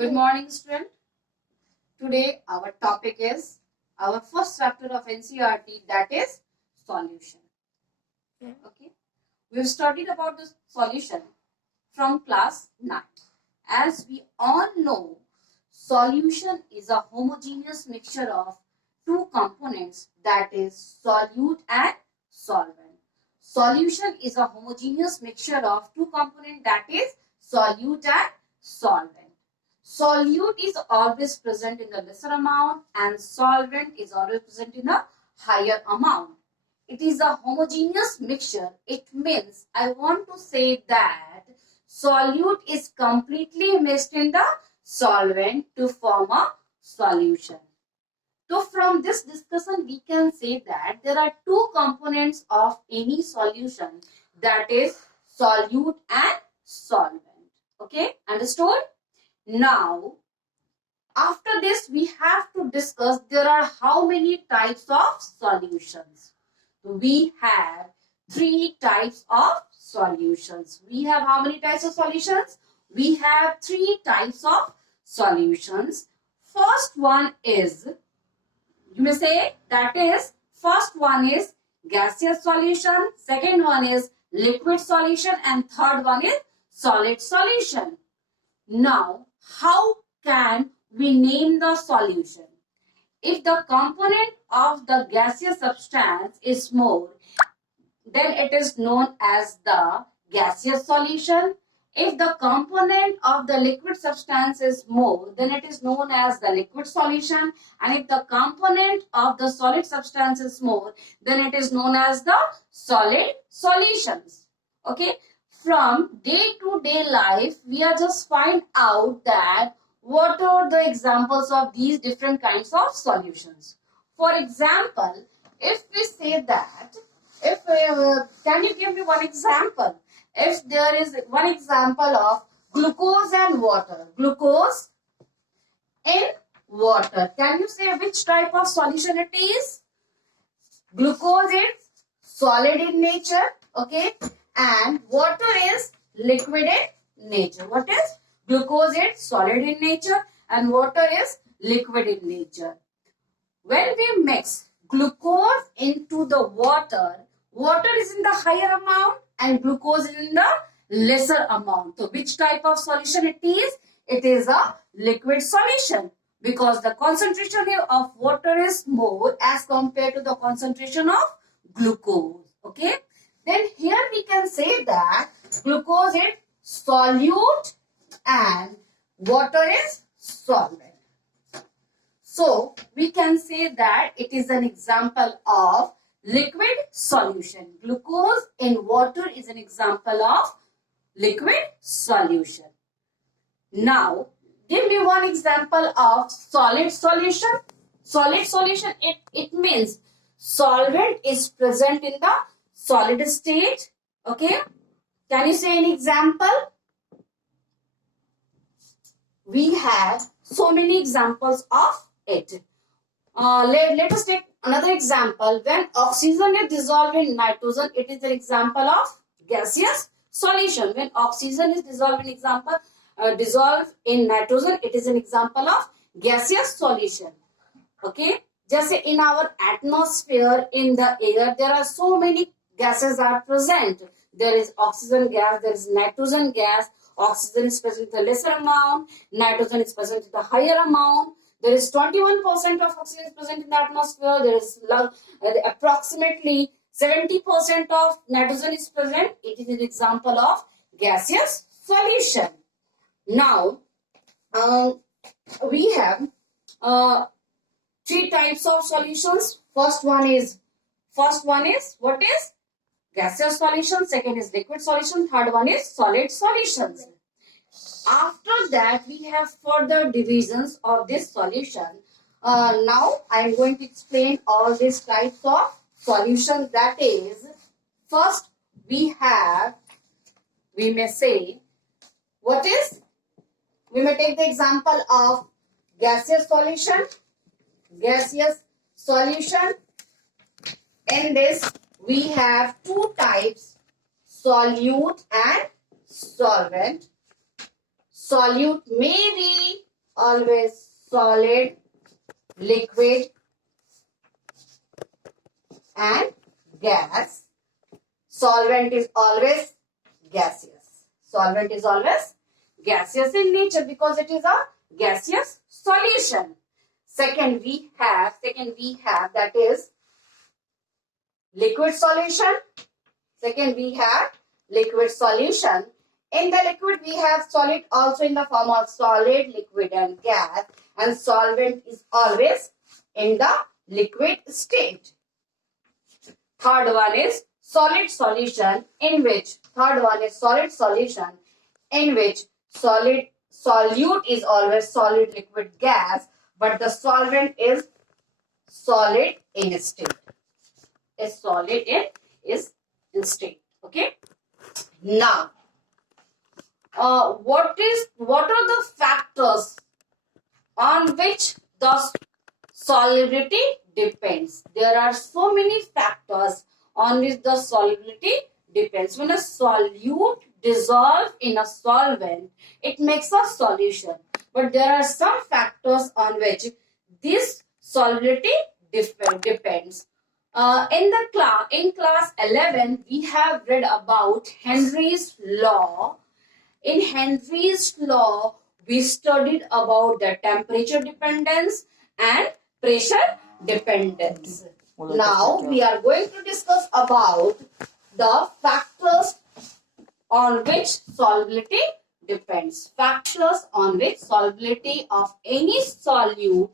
Good morning, student. Today our topic is our first chapter of NCERT, that is solution. Okay. We've studied about the solution from class 9. As we all know, solution is a homogeneous mixture of two components, that is solute and solvent. Solution is a homogeneous mixture of two components, that is solute and solvent. Solute is always present in the lesser amount and solvent is always present in a higher amount. It is a homogeneous mixture. It means I want to say that solute is completely mixed in the solvent to form a solution. So from this discussion we can say that there are two components of any solution, that is solute and solvent. Okay, understood? Now, after this, we have to discuss there are how many types of solutions. We have three types of solutions. We have how many types of solutions? We have three types of solutions. First one is, you may say, that is, first one is gaseous solution, second one is liquid solution, and third one is solid solution. Now, how can we name the solution? If the component of the gaseous substance is more, then it is known as the gaseous solution. If the component of the liquid substance is more, then it is known as the liquid solution. And if the component of the solid substance is more, then it is known as the solid solutions. Okay. From day-to-day life, we are just find out that what are the examples of these different kinds of solutions. For example, if we say that, can you give me one example? If there is one example of glucose and water, glucose in water, can you say which type of solution it is? Glucose is solid in nature, okay? And water is liquid in nature. What is? Glucose is solid in nature and water is liquid in nature. When we mix glucose into the water, water is in the higher amount and glucose is in the lesser amount. So which type of solution it is? It is a liquid solution because the concentration of water is more as compared to the concentration of glucose. Okay. Then here we can say that glucose is solute and water is solvent. So we can say that it is an example of liquid solution. Glucose in water is an example of liquid solution. Now, give me one example of solid solution. Solid solution, it means solvent is present in the solid state. Okay. Can you say an example? We have so many examples of it. Let us take another example. When oxygen is dissolved in nitrogen, it is an example of gaseous solution. When oxygen is dissolved in nitrogen, it is an example of gaseous solution. Okay. Just in our atmosphere, in the air, there are so many gases are present. There is oxygen gas, there is nitrogen gas. Oxygen is present in the lesser amount, nitrogen is present in the higher amount. There is 21% of oxygen is present in the atmosphere. There is approximately 70% of nitrogen is present. It is an example of gaseous solution. Now, we have three types of solutions. First one is what is? Gaseous solution. Second is liquid solution. Third one is solid solutions. After that, we have further divisions of this solution. Now, I am going to explain all these types of solutions. That is, first we may say, what is? We may take the example of gaseous solution. Gaseous solution. In this, we have two types, solute and solvent. Solute may be always solid, liquid, and gas. Solvent is always gaseous. Solvent is always gaseous in nature because it is a gaseous solution. Second we have that is liquid solution. Second we have liquid solution. In the liquid we have solid also in the form of solid, liquid and gas, and solvent is always in the liquid state. Third one is solid solution in which solute is always solid, liquid, gas, but the solvent is solid in state. Is solid in state. Okay. Now, what are the factors on which the solubility depends? There are so many factors on which the solubility depends. When a solute dissolves in a solvent, it makes a solution. But there are some factors on which this solubility depends. In class 11, we have read about Henry's law. In Henry's law, we studied about the temperature dependence and pressure dependence. Now, we are going to discuss about the factors on which solubility depends. Factors on which solubility of any solute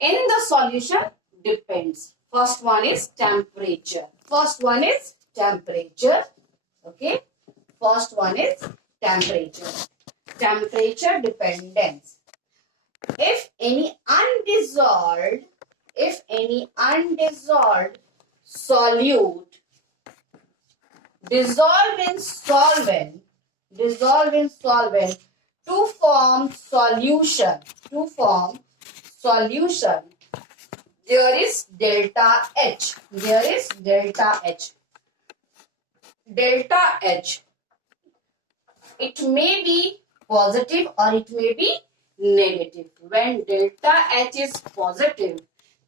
in the solution depends. First one is temperature. Okay. First one is temperature. Temperature dependence. If any undissolved solute dissolve in solvent to form solution, there is delta H. Delta H. It may be positive or it may be negative. When delta H is positive,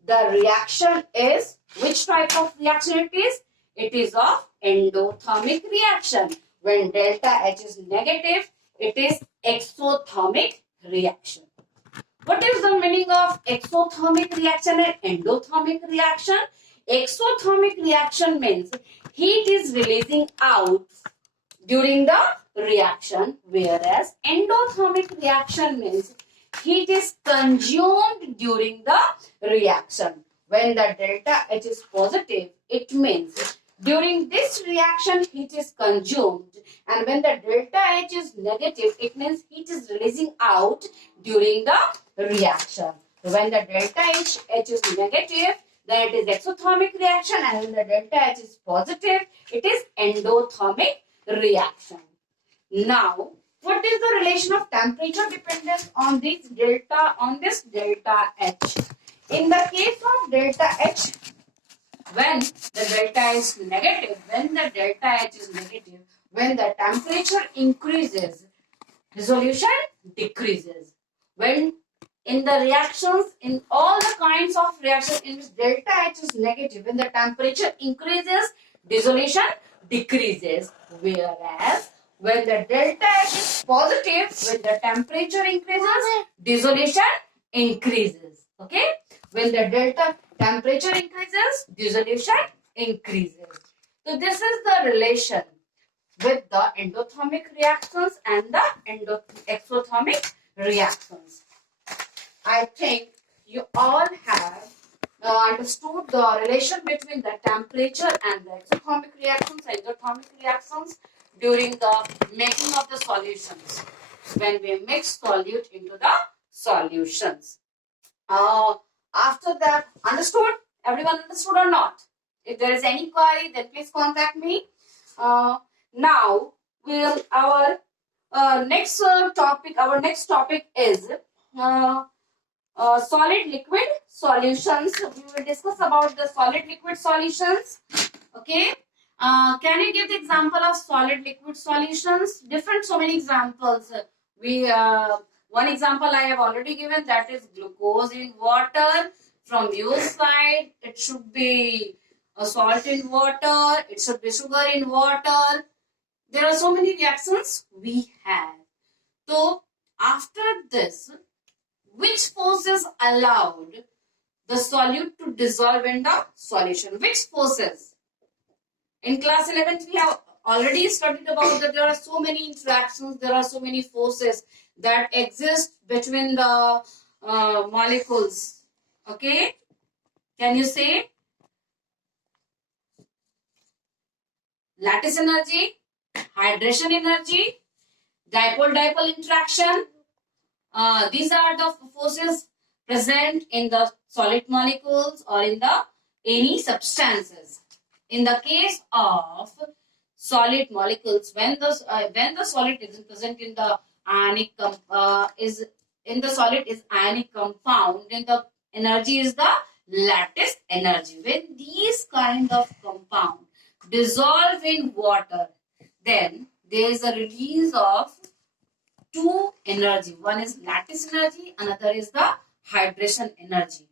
the reaction is, which type of reaction it is? It is of endothermic reaction. When delta H is negative, it is exothermic reaction. What is the meaning of exothermic reaction and endothermic reaction? Exothermic reaction means heat is releasing out during the reaction, whereas endothermic reaction means heat is consumed during the reaction. When the delta H is positive, it means during this reaction heat is consumed, and when the delta H is negative, it means heat is releasing out during the reaction. When the delta H is negative, then it is exothermic reaction, and when the delta H is positive, it is endothermic reaction. Now, what is the relation of temperature dependence on this delta H? In the case of delta H, when the delta is negative, when the temperature increases, dissolution decreases. When in the reactions, in all the kinds of reactions in which delta H is negative, when the temperature increases, dissolution decreases. Whereas when the delta H is positive, when the temperature increases, dissolution increases. Okay? When the delta temperature increases, dissolution increases. So this is the relation with the endothermic reactions and the exothermic reactions. I think you all have understood the relation between the temperature and the exothermic reactions, endothermic reactions during the making of the solutions. When we mix solute into the solutions. After that, understood? Everyone understood or not? If there is any query, then please contact me. Now, our next topic is solid liquid solutions. We will discuss about the solid liquid solutions. Okay. Can you give the example of solid liquid solutions? So many examples. One example I have already given, that is glucose in water. From your side, it should be a salt in water, it should be sugar in water. There are so many reactions we have. So after this, which forces allowed the solute to dissolve in the solution? Which forces? In class 11th, we have already studied about that there are so many interactions, there are so many forces that exist between the molecules. Okay? Can you say? Lattice energy, hydration energy, dipole-dipole interaction. These are the forces present in the solid molecules or in the any substances. In the case of solid molecules, when the solid is present in the ionic solid is ionic compound, then the energy is the lattice energy. When these kind of compound dissolve in water, then there is a release of two energy. One is lattice energy, another is the hydration energy.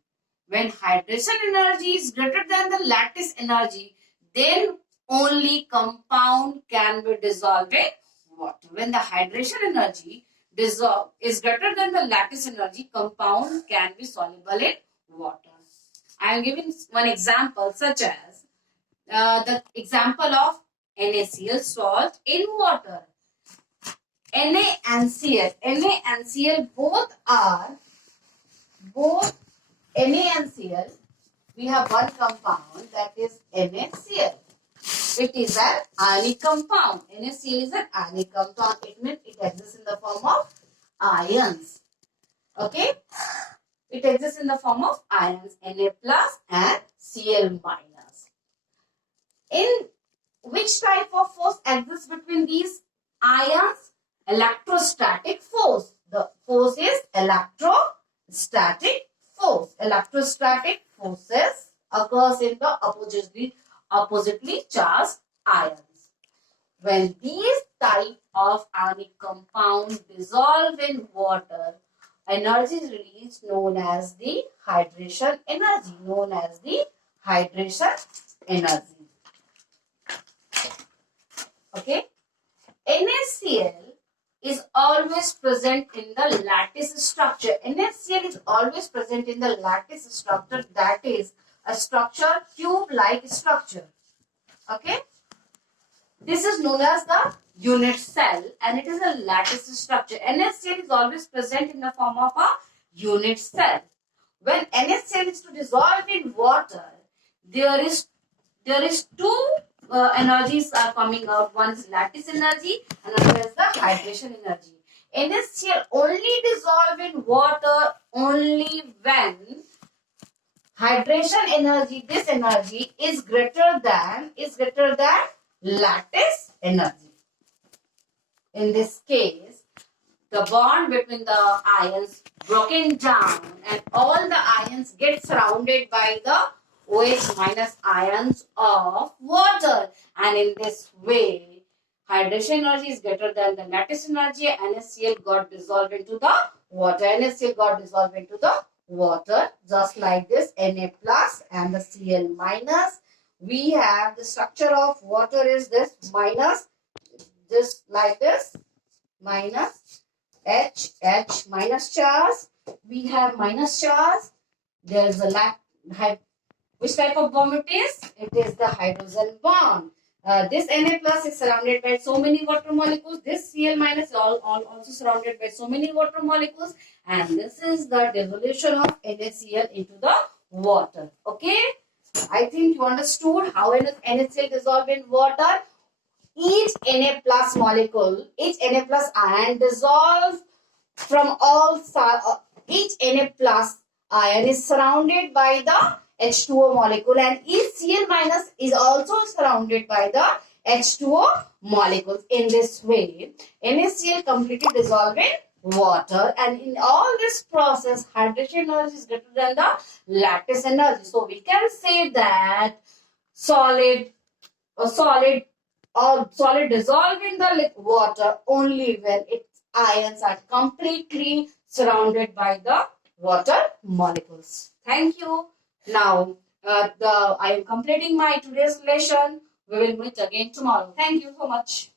When hydration energy is greater than the lattice energy, then only compound can be dissolved in water. When the hydration energy is greater than the lattice energy, compound can be soluble in water. I am giving one example, such as the example of NaCl salt in water. Na and Cl both Na and Cl, we have one compound, that is NaCl. It is an ionic compound. NaCl is an ionic compound. It means it exists in the form of ions. Okay? It exists in the form of ions, Na plus and Cl minus. In which type of force exists between these ions? Electrostatic force. The force is electrostatic force. Electrostatic forces occurs in the oppositely charged ions. When these type of ionic compounds dissolve in water, energy is released known as the hydration energy. Okay. NaCl is always present in the lattice structure. NaCl is always present in the lattice structure, that is a structure, tube-like structure. Okay. This is known as the unit cell and it is a lattice structure. NaCl is always present in the form of a unit cell. When NaCl is to dissolve in water, there is two energies are coming out. One is lattice energy, another is the hydration energy. NaCl only dissolve in water only when hydration energy, this energy is greater than lattice energy. In this case, the bond between the ions broken down and all the ions get surrounded by the OH minus ions of water, and in this way hydration energy is greater than the lattice energy. NaCl got dissolved into the water. Just like this, Na plus and the Cl minus. We have the structure of water is this minus, just like this, minus H minus charge. We have minus charge. There is a which type of bond it is? It is the hydrogen bond. This Na plus is surrounded by so many water molecules. This Cl minus is also surrounded by so many water molecules. And this is the dissolution of NaCl into the water. Okay? I think you understood how NaCl dissolve in water. Each Na plus molecule, each Na plus ion dissolves from all sides. Each Na plus ion is surrounded by the H2O molecule and each Cl minus is also surrounded by the H2O molecules. In this way, NaCl completely dissolve in water, and in all this process, hydration energy is greater than the lattice energy. So we can say that solid dissolve in the water only when its ions are completely surrounded by the water molecules. Thank you. Now, I am completing my today's lesson. We will meet again tomorrow. Thank you so much.